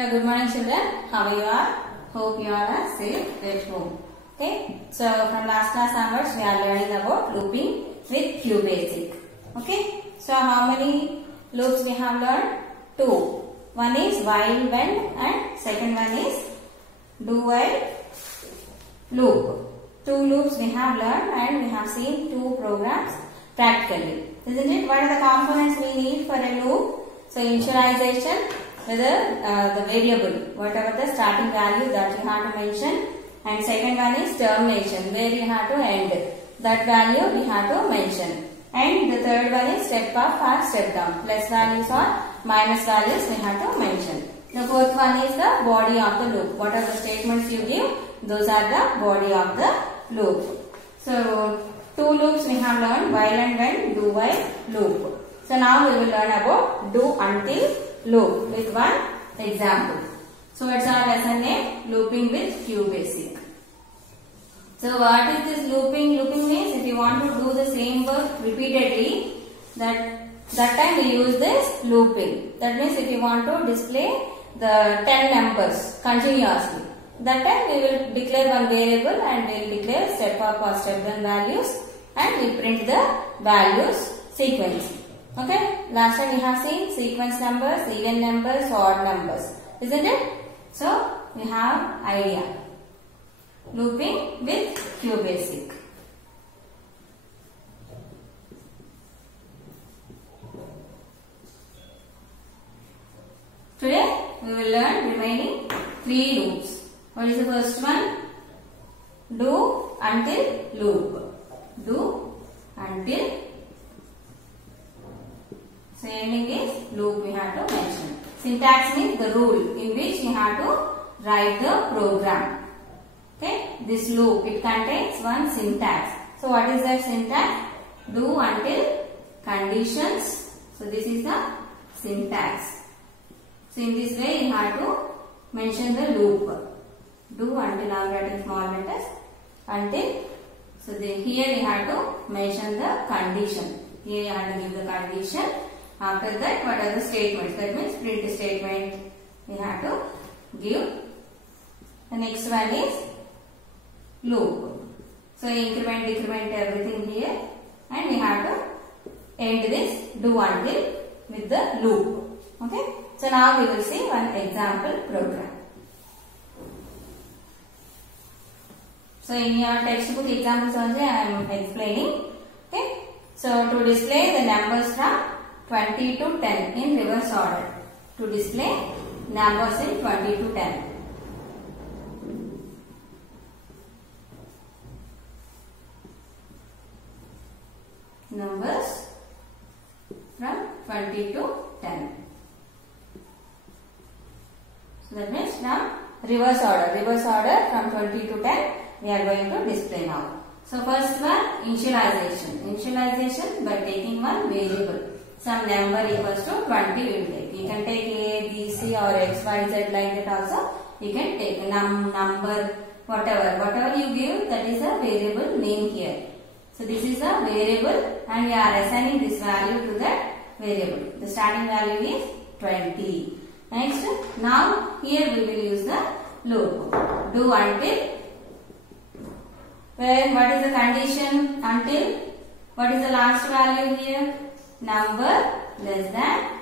Yeah, good morning children. How you are? Hope you are safe at home. Okay. So from last class onwards we are learning about looping with QBasic. Okay. So how many loops we have learned? Two. One is while, when, and second one is do while loop. Two loops we have learned and we have seen two programs practically. Isn't it? What are the components we need for a loop? So initialization, whether the variable, whatever the starting value that you have to mention, and second one is termination, where you have to end. That value we have to mention. And the third one is step up or step down. Plus values or minus values we have to mention. The fourth one is the body of the loop. What are the statements you give? Those are the body of the loop. So two loops we have learned, while and when, do while, loop. So now we will learn about do until loop with one example. So what's our lesson name? Looping with QBasic. So what is this looping? Looping means if you want to do the same work repeatedly, that time we use this looping. That means if you want to display the 10 numbers continuously, that time we will declare one variable and we will declare step up or step down values and we print the values sequence. Okay, last time we have seen sequence numbers, even numbers, odd numbers, isn't it? So we have idea. Looping with QBasic. Today we will learn remaining three loops. What is the first one? Do until loop. Do until. So ending is loop we have to mention. Syntax means the rule in which you have to write the program. Okay, this loop, it contains one syntax. So what is that syntax? Do until conditions. So this is the syntax. So in this way you have to mention the loop. Do until, I am writing small letters, until. So here you have to mention the condition. Here you have to give the condition. After that, what are the statements? That means print statement we have to give. The next one is loop. So increment, decrement everything here and we have to end this do until with the loop. Okay. So now we will see one example program. So in your textbook examples also I am explaining. Okay. So to display the numbers from 20 to 10 in reverse order. To display numbers in 20 to 10. Numbers from 20 to 10. So that means now reverse order. Reverse order from 20 to 10 we are going to display now. So first one, initialization. Initialization by taking one variable. Some number equals to 20 we will take. You can take A, B, C or X, Y, Z like that also. You can take number, whatever you give, that is a variable name here. So this is a variable and we are assigning this value to that variable. The starting value is 20. Next, now here we will use the loop. Do until. Where what is the condition? Until. What is the last value here? Number less than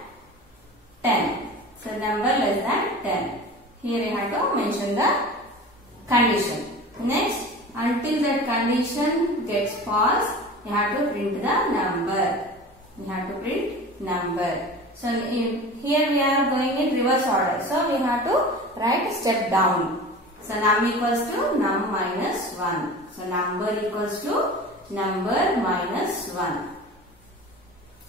10. So number less than 10. Here you have to mention the condition. Next, until that condition gets false, you have to print the number. You have to print number. So here we are going in reverse order. So we have to write step down. So num equals to num minus 1. So number equals to number minus 1.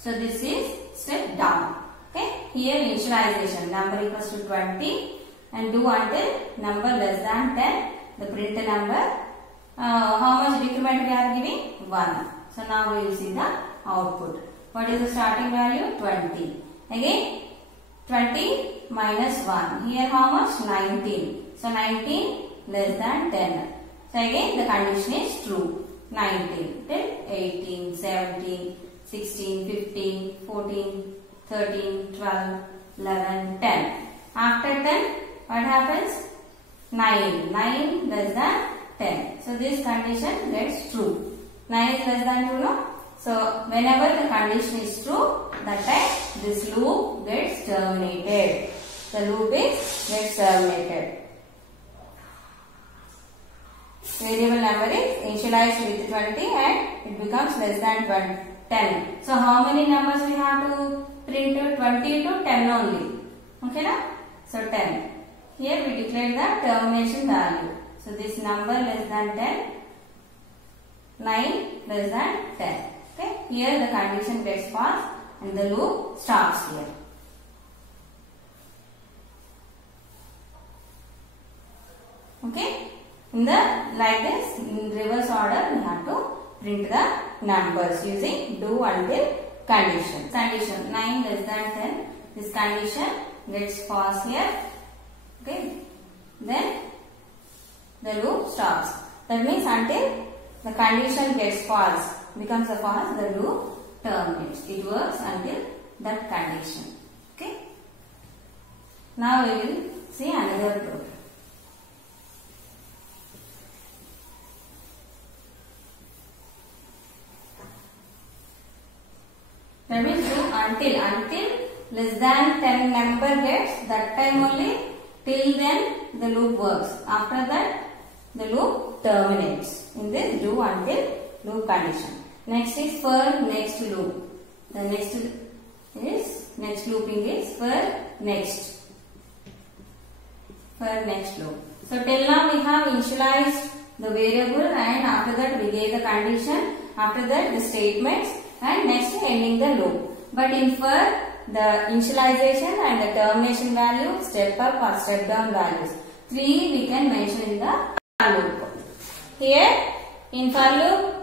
So this is step down. Okay. Here initialization, number equals to 20 and do until number less than 10. The print number. How much decrement we are giving? 1. So now we will see the output. What is the starting value? 20. Again 20 minus 1. Here how much? 19. So 19 less than 10. So again the condition is true. 19 till 18, 17, 16, 15, 14, 13, 12, 11, 10. After 10, what happens? 9. 9 less than 10. So this condition gets true. 9 is less than 2, no? So whenever the condition is true, that time this loop gets terminated. The loop gets terminated. Variable number is initialized with 20 and it becomes less than 10. So how many numbers we have to print? 20 to 10 only. Okay, na? So 10. Here we declare the termination value. So this number less than 10, 9 less than 10. Okay, here the condition gets passed and the loop stops here. Okay, in the like this in reverse order we have to print the numbers using do until condition. Condition 9 less than 10. This condition gets paused here. Okay, then the loop stops. That means until the condition gets false, becomes a false, the loop terminates. It works until that condition. Okay. Now we will see another program. That means do until less than 10 number gets, that time only, till then the loop works. After that the loop terminates in this do until loop condition. Next is for next loop. The next looping is for next. For next loop. So till now we have initialized the variable and after that we gave the condition. After that the statements and next ending the loop. But in for the initialization and the termination value, step up or step down values, 3 we can mention in the for loop. Here in for loop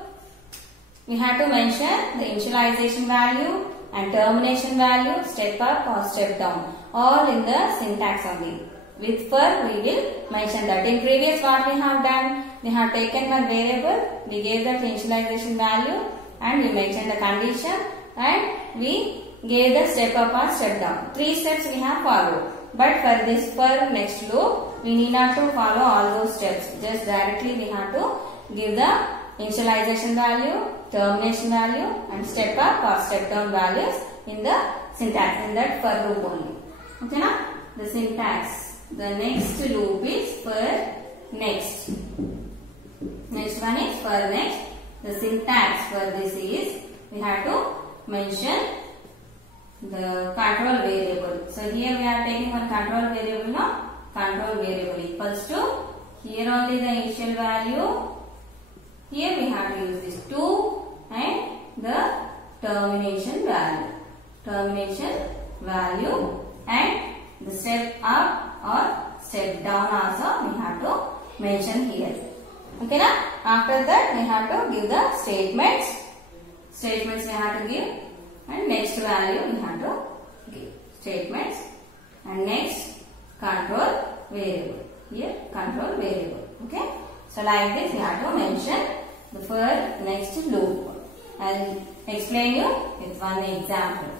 we have to mention the initialization value and termination value, step up or step down, all in the syntax only. With for we will mention that. In previous what we have done, we have taken one variable, we gave that initialization value and we mentioned the condition and we gave the step up or step down. 3 steps we have followed. But for this for next loop, we need not to follow all those steps. Just directly we have to give the initialization value, termination value and step up or step down values in the syntax, in that for loop only. Okay, na? The syntax. The next loop is for next. Next one is for next. The syntax for this is we have to mention the control variable. So here we are taking one control variable now. Control variable equals to here only the initial value. Here we have to use this 2 and the termination value. Termination value and the step up or step down also we have to mention here. Okay, na? After that we have to give the statements. Statements we have to give and next value we have to give. Statements and next control variable. Here control variable. Okay. So like this we have to mention the for next loop. I will explain you with one example.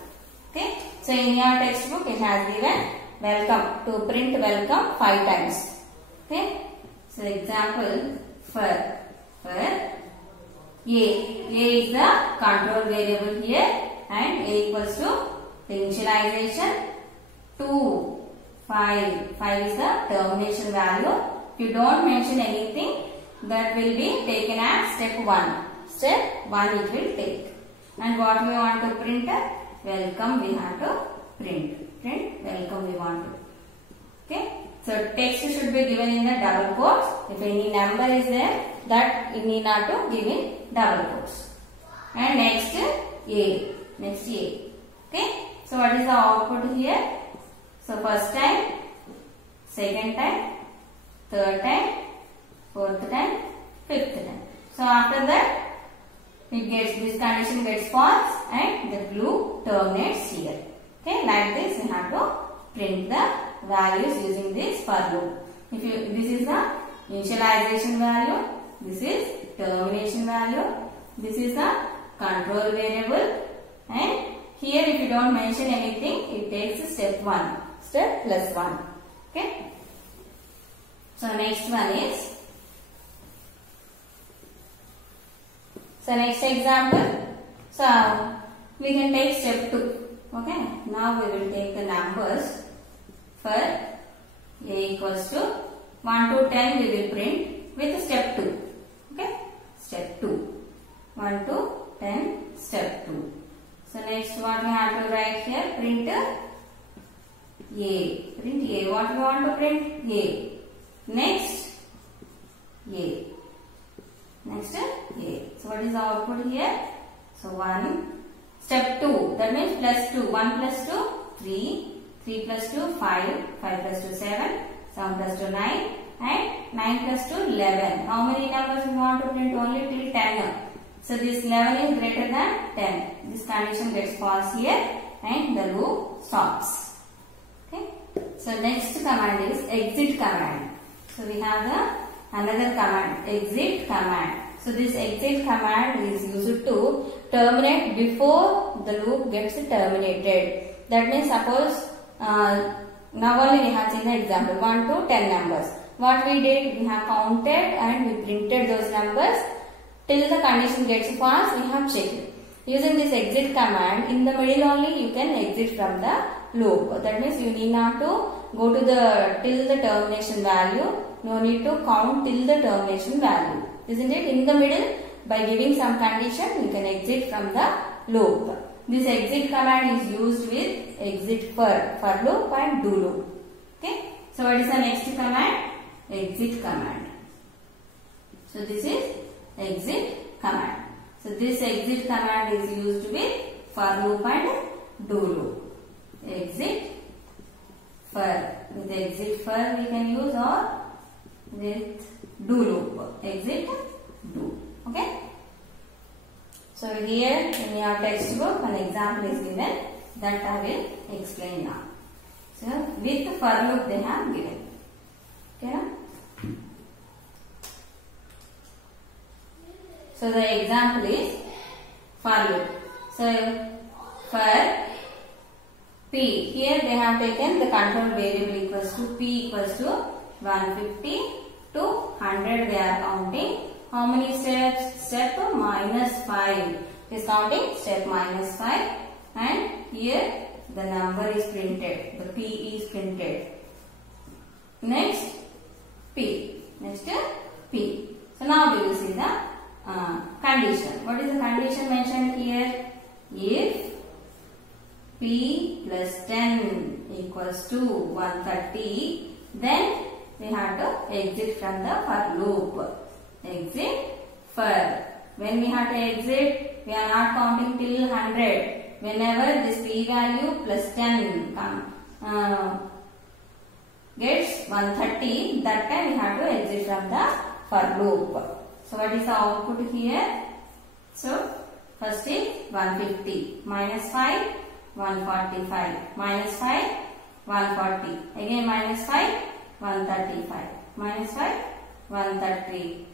Okay. So in your textbook it has given welcome, to print welcome 5 times. Okay. So example for A. A is the control variable here and A equals to the initialization 2, 5. 5 is the termination value. If you don't mention anything, that will be taken as step 1. Step 1 it will take. And what we want to print? Welcome we have to print. Print welcome we want to. Okay. So text should be given in the double quotes. If any number is there, that you need not to give in double quotes. And next A. Next A. Okay. So what is the output here? So first time, second time, third time, fourth time, fifth time. So after that, this condition gets false and the loop terminates here. Okay, like this we have to print the values using this for loop. This is the initialization value, this is termination value, this is the control variable, and here if you don't mention anything, it takes step 1. step plus 1. Okay. So next one is, so next example, so we can take step 2. Okay. Now we will take the numbers for a equals to 1 to 10 we will print with step 2. Okay. Step 2. 1 to 10 step 2. So next what we have to write here, print A. Print A. What we want to print? A. Next A. Next A. So what is the output here? So 1. Step 2. That means plus 2. 1 plus 2 3. 3 plus 2 5. 5 plus 2 7. 7 plus 2 9. And 9 plus 2 11. How many numbers we want to print? Only till 10. So this 11 is greater than 10. This condition gets false here and the loop stops. Okay. So next command is exit command. So we have another command, exit command. So this exit command is used to terminate before the loop gets terminated. That means suppose now only we have seen the example 1 to 10 numbers. What we did, we have counted and we printed those numbers till the condition gets false. We have checked. Using this exit command, in the middle only you can exit from the loop. That means you need not to go to the till the termination value. No need to count till the termination value. Isn't it? In the middle, by giving some condition, you can exit from the loop. This exit command is used with exit for loop and do loop. Okay. So what is the next command? Exit command. So this is exit command. So this exit command is used with for loop and do loop. Exit for. With exit for we can use or with do loop. Exit do. Okay. So here in your textbook an example is given that I will explain now. So with for loop they have given. Okay. So the example is for loop. So for P, here they have taken the control variable equals to P equals to 150 to 100 they are counting. How many steps? Step -5. It is counting step -5 and here the number is printed. The P is printed. Next P. Next P. So now we will see the condition. What is the condition mentioned here? If P plus 10 equals to 130, then we have to exit from the for loop. Exit for. When we have to exit, we are not counting till 100. Whenever this P value plus 10 gets 130, that time we have to exit from the for loop. So what is the output here? So first is 150 minus 5 145 minus 5 140 again minus 5 135 minus 5 130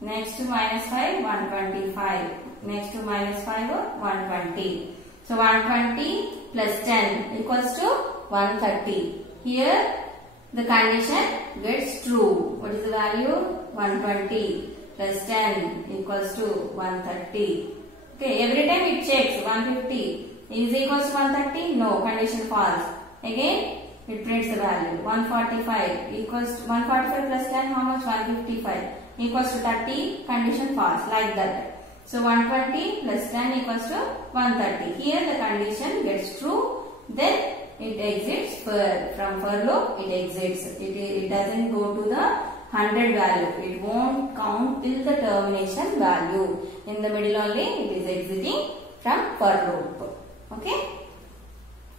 next to minus 5 125 next to minus 5 120. So 120 plus 10 equals to 130. Here the condition gets true. What is the value? 120 plus 10 equals to 130. Okay, every time it checks 150 is equals to 130. No, condition false. Again it prints the value 145 equals to 145 plus 10 how much? 155 equals to 30. Condition false, like that. So 120 plus 10 equals to 130. Here the condition gets true. Then it exits from for loop. It exits. It doesn't go to the 100 value. It won't count till the termination value. In the middle only it is exiting from for loop. Okay.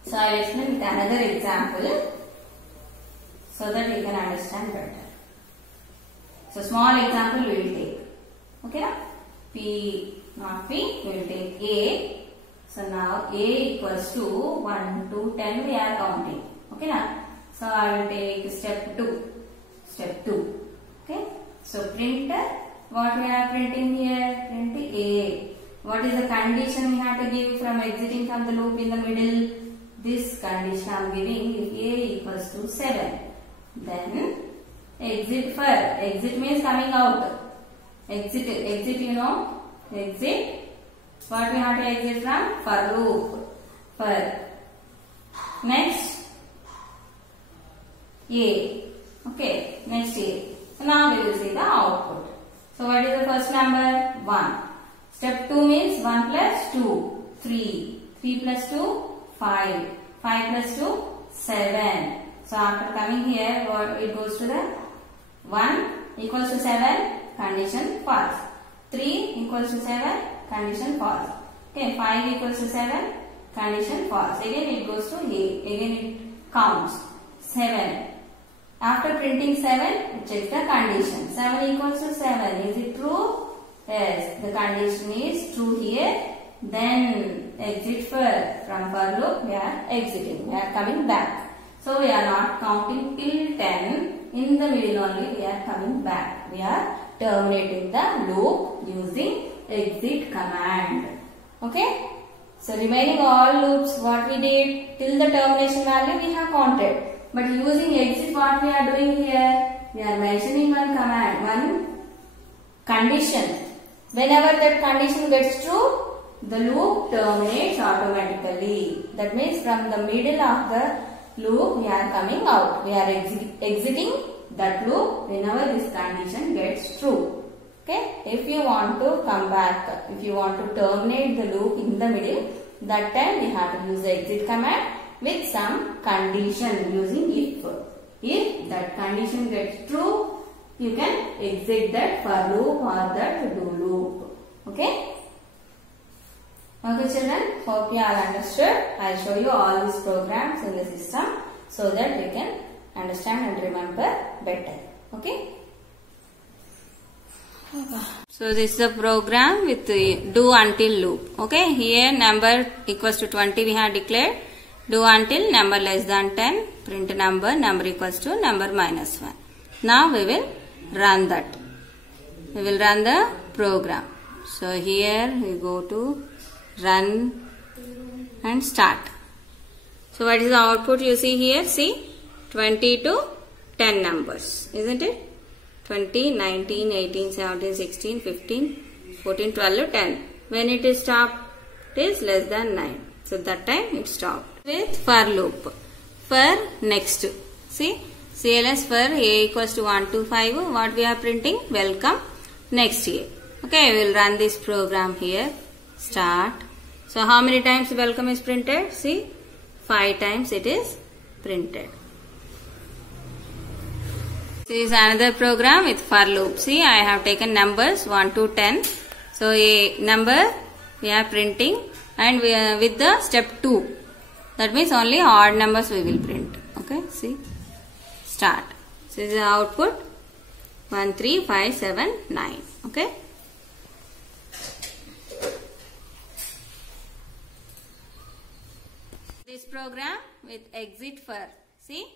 So I will explain with another example so that you can understand better. So small example we will take. Okay. P, not P, we will take A. So now A equals to 1 to 10 we are counting. Okay now. So I will take step 2. Step 2. Okay. So print what we are printing here? Print A. What is the condition we have to give from exiting from the loop in the middle? This condition I am giving. If A equals to 7. Then exit for, exit means coming out. Exit you know, exit. What we have to exit from? For loop. For. Next A. Okay, next A. So now we will see the output. So what is the first number? 1. Step 2 means 1 plus 2, 3. 3 plus 2, 5. 5 plus 2, 7. So after coming here, what it goes to the 1 equals to 7, condition false. 3 equals to 7, condition false. Okay, 5 equals to 7, condition false. Again it goes to A. Again it counts. 7. After printing 7, it checks the condition. 7 equals to 7. Is it true? Yes, the condition is true here. Then exit from for loop, we are exiting. We are coming back. So we are not counting till 10. In the middle only we are coming back. We are terminating the loop using exit command. Okay? So remaining all loops what we did till the termination value we have counted. But using exit what we are doing here? We are mentioning one command, one condition. Whenever that condition gets true, the loop terminates automatically. That means from the middle of the loop we are coming out. We are exiting that loop whenever this condition gets true. Okay? If you want to come back, if you want to terminate the loop in the middle, that time we have to use the exit command with some condition using if. If that condition gets true, you can exit that for loop or that do loop. Okay? Okay children, hope you all understood. I will show you all these programs in the system so that we can understand and remember better. Okay? So this is a program with the do until loop. Okay, here number equals to 20 we have declared. Do until number less than 10, print number equals to number minus 1. Now we will run that. We will run the program. So here we go to run and start. So what is the output you see here? See, 20 to 10 numbers, isn't it? 20, 19, 18, 17, 16, 15, 14, 12, 10. When it is stopped, it is less than 9. So that time it stopped. With for loop. For next. See, CLS for A equals to 1 to 5. What we are printing? Welcome next year. Okay, we will run this program here. Start. So how many times welcome is printed? See, 5 times it is printed. This is another program with for loop. See, I have taken numbers 1 to 10. So a number we are printing and we are with the step 2. That means only odd numbers we will print. Okay, see. Start. So this is the output 1, 3, 5, 7, 9. Okay. This program with exit for. See.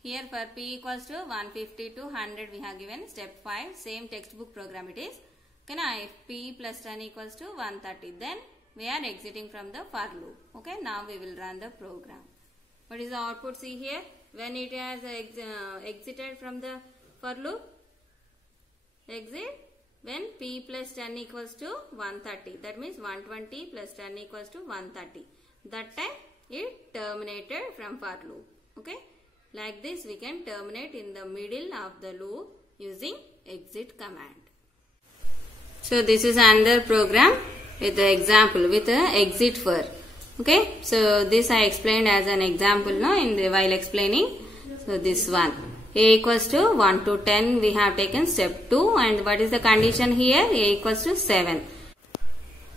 Here for P equals to 150 to 100 we have given step 5, same textbook program it is. Okay, now if P plus 10 equals to 130, then we are exiting from the for loop. Okay, now we will run the program. What is the output? See here, when it has exited from the for loop, exit when P plus 10 equals to 130. That means 120 plus 10 equals to 130. That time it terminated from for loop. Okay. Like this we can terminate in the middle of the loop using exit command. So this is another program with the example with the exit for. Okay. So this I explained as an example now while explaining. So this one. A equals to 1 to 10 we have taken step 2 and what is the condition here? A equals to 7.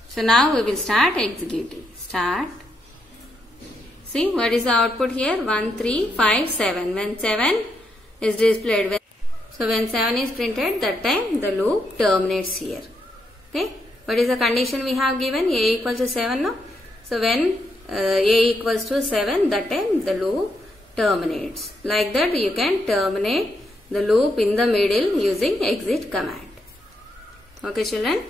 So now we will start executing. Start. See what is the output here? 1, 3, 5, 7. When 7 is displayed. So when 7 is printed, that time the loop terminates here. Okay. What is the condition we have given? A equals to 7 now. So when A equals to 7, that time the loop terminates. Like that you can terminate the loop in the middle using exit command. Okay children.